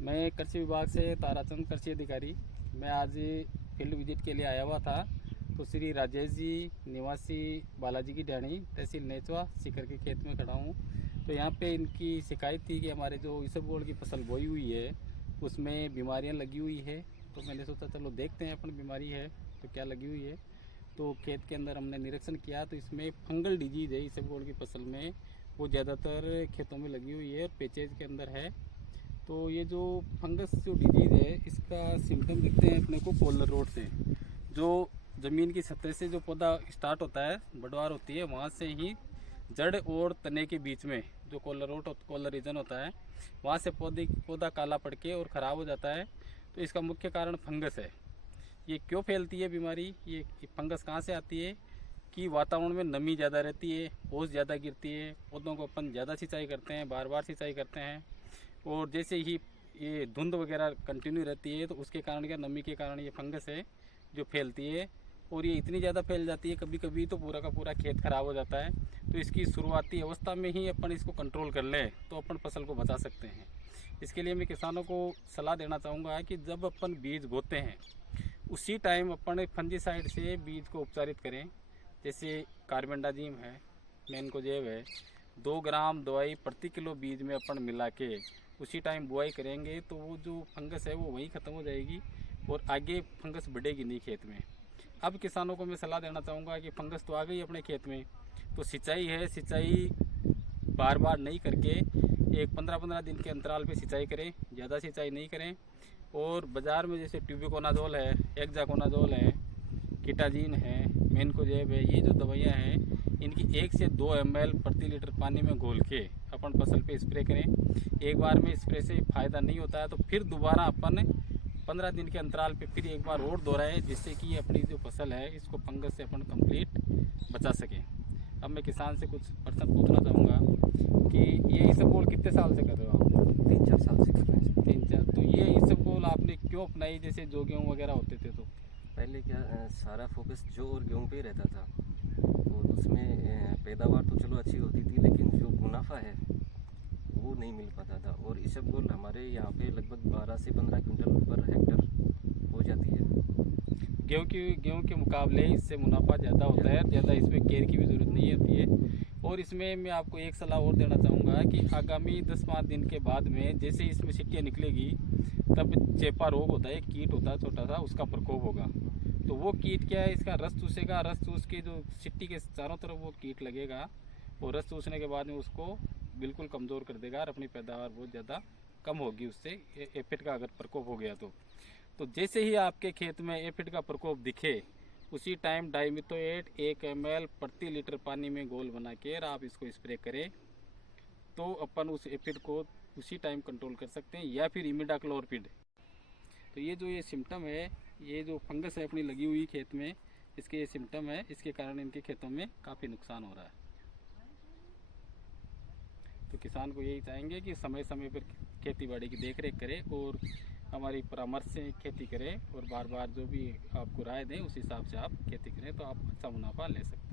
मैं कृषि विभाग से ताराचंद कृषि अधिकारी। मैं आज फील्ड विजिट के लिए आया हुआ था। तो श्री राजेश जी निवासी बालाजी की डैणी तहसील नेचवा सीकर के खेत में खड़ा हूँ। तो यहाँ पे इनकी शिकायत थी कि हमारे जो इसबगोल की फसल बोई हुई है उसमें बीमारियाँ लगी हुई है। तो मैंने सोचा चलो देखते हैं अपन बीमारी है तो क्या लगी हुई है। तो खेत के अंदर हमने निरीक्षण किया तो इसमें फंगल डिजीज़ है इसबगोल की फसल में, वो ज़्यादातर खेतों में लगी हुई है और पेचेज के अंदर है। तो ये जो फंगस जो डिजीज़ है इसका सिम्टम दिखते हैं अपने को कॉलर रोड से। जो ज़मीन की सतह से जो पौधा स्टार्ट होता है, बढ़वार होती है, वहाँ से ही जड़ और तने के बीच में जो कॉलर रीजन होता है, वहाँ से पौधा काला पड़ के और ख़राब हो जाता है। तो इसका मुख्य कारण फंगस है। ये क्यों फैलती है बीमारी, ये फंगस कहाँ से आती है कि वातावरण में नमी ज़्यादा रहती है, ओस ज़्यादा गिरती है, पौधों को अपन ज़्यादा सिंचाई करते हैं, बार बार सिंचाई करते हैं, और जैसे ही ये धुंध वगैरह कंटिन्यू रहती है तो उसके कारण क्या, नमी के कारण ये फंगस है जो फैलती है। और ये इतनी ज़्यादा फैल जाती है कभी कभी तो पूरा का पूरा खेत खराब हो जाता है। तो इसकी शुरुआती अवस्था में ही अपन इसको कंट्रोल कर लें तो अपन फसल को बचा सकते हैं। इसके लिए मैं किसानों को सलाह देना चाहूँगा कि जब अपन बीज बोते हैं उसी टाइम अपन फंजीसाइड से बीज को उपचारित करें। जैसे कार्बेंडाजिम है, मैनकोजेब है, 2 ग्राम दवाई प्रति किलो बीज में अपन मिला के उसी टाइम बुआई करेंगे तो वो जो फंगस है वो वहीं ख़त्म हो जाएगी और आगे फंगस बढ़ेगी नहीं खेत में। अब किसानों को मैं सलाह देना चाहूँगा कि फंगस तो आ गई अपने खेत में, तो सिंचाई है, सिंचाई बार बार नहीं करके एक 15-15 दिन के अंतराल पे सिंचाई करें, ज़्यादा सिंचाई नहीं करें। और बाज़ार में जैसे ट्यूबिकोनाजोल है, एक्जाकोनाजोल है, कीटाजीन है, मैनकोजेब है, ये जो दवाइयाँ हैं इनकी 1 से 2 ml प्रति लीटर पानी में घोल के अपन फसल पे स्प्रे करें। एक बार में स्प्रे से फ़ायदा नहीं होता है तो फिर दोबारा अपन 15 दिन के अंतराल पे फिर एक बार और दोहराएं, जिससे कि अपनी जो फसल है इसको फंगस से अपन कंप्लीट बचा सकें। अब मैं किसान से कुछ प्रश्न पूछना चाहूँगा कि ये इसबगोल कितने साल से कर रहे हो आप? 3-4 साल से कर रहे हैं। 3-4। तो ये इसबगोल आपने क्यों अपनाई, जैसे जो गेहूँ वगैरह होते थे तो? पहले क्या सारा फोकस जौ और गेहूं पे ही रहता था, और उसमें पैदावार तो चलो अच्छी होती थी, लेकिन जो मुनाफा है वो नहीं मिल पाता था। और इसबगोल हमारे यहाँ पे लगभग 12 से 15 क्विंटल पर हेक्टर हो जाती है। गेहूँ के मुकाबले इससे मुनाफा ज़्यादा होता है, ज़्यादा इसमें केयर की भी ज़रूरत नहीं होती है। और इसमें मैं आपको एक सलाह और देना चाहूँगा कि आगामी 10-5 दिन के बाद में जैसे इसमें सिट्टियाँ निकलेगी तब चेपा रोग होता है, कीट होता है छोटा सा, उसका प्रकोप होगा। तो वो कीट क्या है, इसका रस चूसेगा, रस चूस के जो सिट्टी के चारों तरफ वो कीट लगेगा और रस चूसने के बाद में उसको बिल्कुल कमज़ोर कर देगा और अपनी पैदावार बहुत ज़्यादा कम होगी उससे, एफिड का अगर प्रकोप हो गया तो जैसे ही आपके खेत में एफिड का प्रकोप दिखे उसी टाइम डाइमिथोएट 1 ml प्रति लीटर पानी में घोल बना के आप इसको स्प्रे करें तो अपन उस एफिड को उसी टाइम कंट्रोल कर सकते हैं, या फिर इमिडाक्लोरपिड। तो ये जो ये सिम्टम है, ये जो फंगस है अपनी लगी हुई खेत में, इसके ये सिम्टम है, इसके कारण इनके खेतों में काफ़ी नुकसान हो रहा है। तो किसान को यही चाहेंगे कि समय समय पर खेती बाड़ी की देख रेख करें और हमारी परामर्श से खेती करें और बार बार जो भी आपको राय दें उस हिसाब से आप खेती करें तो आप अच्छा मुनाफा ले सकते हैं।